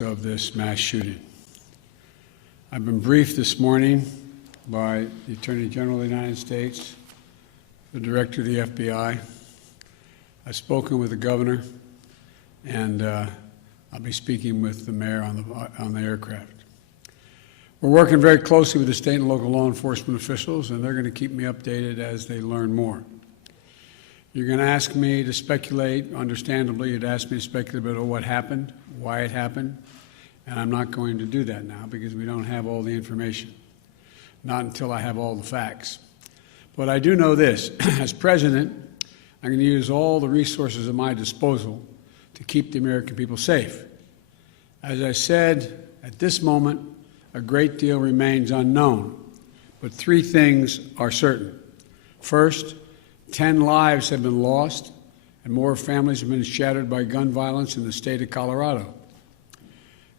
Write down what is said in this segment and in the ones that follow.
Of this mass shooting. I've been briefed this morning by the Attorney General of the United States, the Director of the FBI. I've spoken with the governor, and I'll be speaking with the mayor on the aircraft. We're working very closely with the state and local law enforcement officials, and they're going to keep me updated as they learn more. You're going to ask me to speculate. Understandably, you'd ask me to speculate about what happened, why it happened, and I'm not going to do that now because we don't have all the information, not until I have all the facts. But I do know this. As president, I'm going to use all the resources at my disposal to keep the American people safe. As I said, at this moment, a great deal remains unknown, but three things are certain. First, 10 lives have been lost, and more families have been shattered by gun violence in the state of Colorado.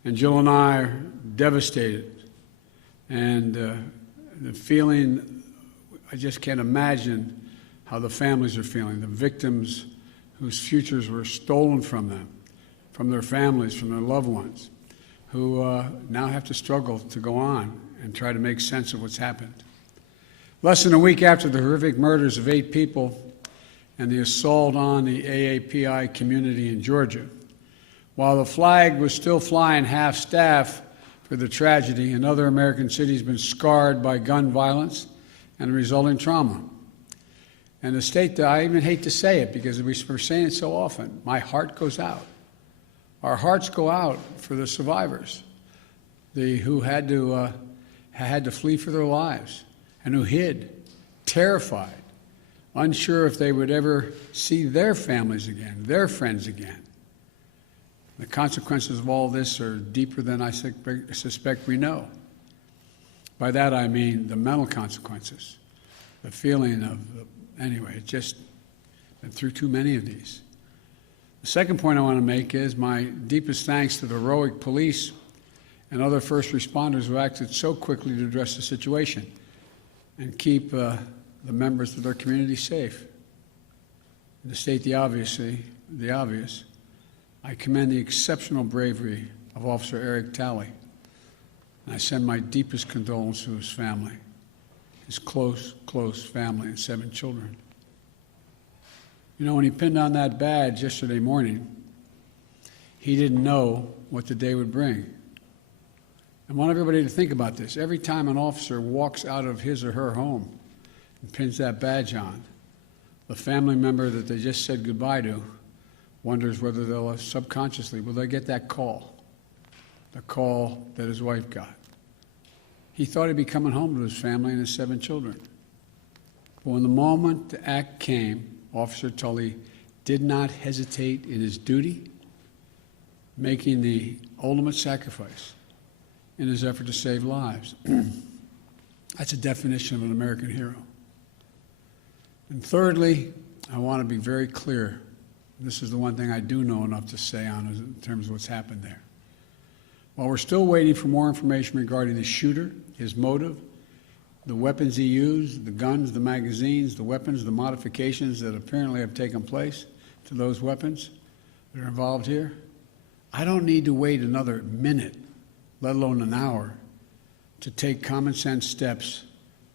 And Jill and I are devastated, and the feeling, I just can't imagine how the families are feeling, the victims whose futures were stolen from them, from their families, from their loved ones, who now have to struggle to go on and try to make sense of what's happened. Less than a week after the horrific murders of 8 people and the assault on the AAPI community in Georgia, while the flag was still flying half-staff for the tragedy, another American city has been scarred by gun violence and the resulting trauma. And the state, I even hate to say it because we're saying it so often, my heart goes out. Our hearts go out for the survivors, who had to flee for their lives and who hid, terrified, unsure if they would ever see their families again, their friends again. The consequences of all this are deeper than I suspect we know. By that I mean the mental consequences, the feeling of, anyway, it's just been through too many of these. The second point I want to make is my deepest thanks to the heroic police and other first responders who acted so quickly to address the situation and keep the members of their community safe. And to state the obvious, I commend the exceptional bravery of Officer Eric Talley, and I send my deepest condolences to his family, his close family and 7 children. You know, when he pinned on that badge yesterday morning, he didn't know what the day would bring. I want everybody to think about this. Every time an officer walks out of his or her home and pins that badge on, the family member that they just said goodbye to wonders whether they'll subconsciously, will they get that call, the call that his wife got. He thought he'd be coming home to his family and his 7 children. But when the moment to act came, Officer Tully did not hesitate in his duty, making the ultimate sacrifice in his effort to save lives. That's a definition of an American hero. And thirdly, I want to be very clear. This is the one thing I do know enough to say on in terms of what's happened there. While we're still waiting for more information regarding the shooter, his motive, the weapons he used, the guns, the magazines, the weapons, the modifications that apparently have taken place to those weapons that are involved here, I don't need to wait another minute, let alone an hour, to take common sense steps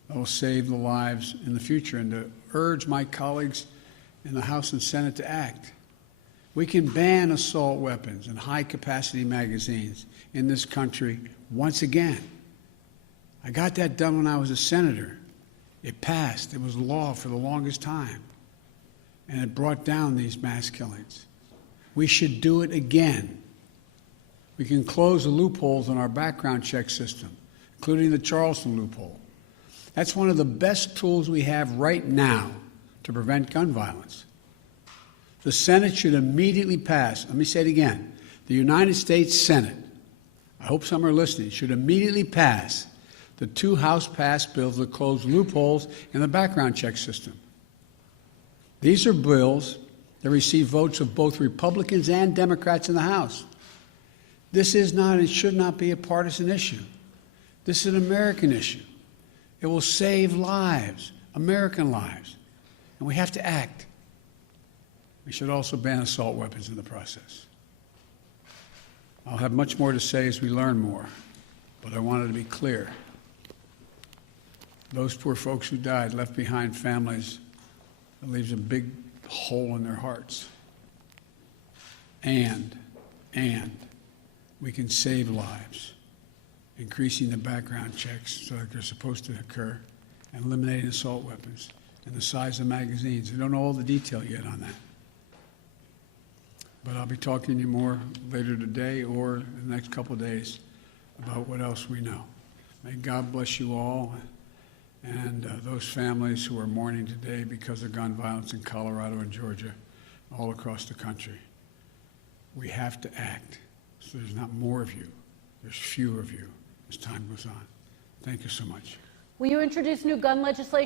that will save the lives in the future and to urge my colleagues in the House and Senate to act. We can ban assault weapons and high-capacity magazines in this country once again. I got that done when I was a senator. It passed. It was law for the longest time. And it brought down these mass killings. We should do it again. We can close the loopholes in our background check system, including the Charleston loophole. That's one of the best tools we have right now to prevent gun violence. The Senate should immediately pass, let me say it again, the United States Senate, I hope some are listening, should immediately pass the 2 House-passed bills that close loopholes in the background check system. These are bills that receive votes of both Republicans and Democrats in the House. This is not and should not be a partisan issue. This is an American issue. It will save lives, American lives, and we have to act. We should also ban assault weapons in the process. I'll have much more to say as we learn more, but I wanted to be clear. Those poor folks who died left behind families that leaves a big hole in their hearts. And we can save lives, increasing the background checks so that they're supposed to occur, and eliminating assault weapons, and the size of magazines. I don't know all the detail yet on that. But I'll be talking to you more later today or in the next couple of days about what else we know. May God bless you all and those families who are mourning today because of gun violence in Colorado and Georgia, all across the country. We have to act so there's not more of you, there's fewer of you as time goes on. Thank you so much. Will you introduce new gun legislation?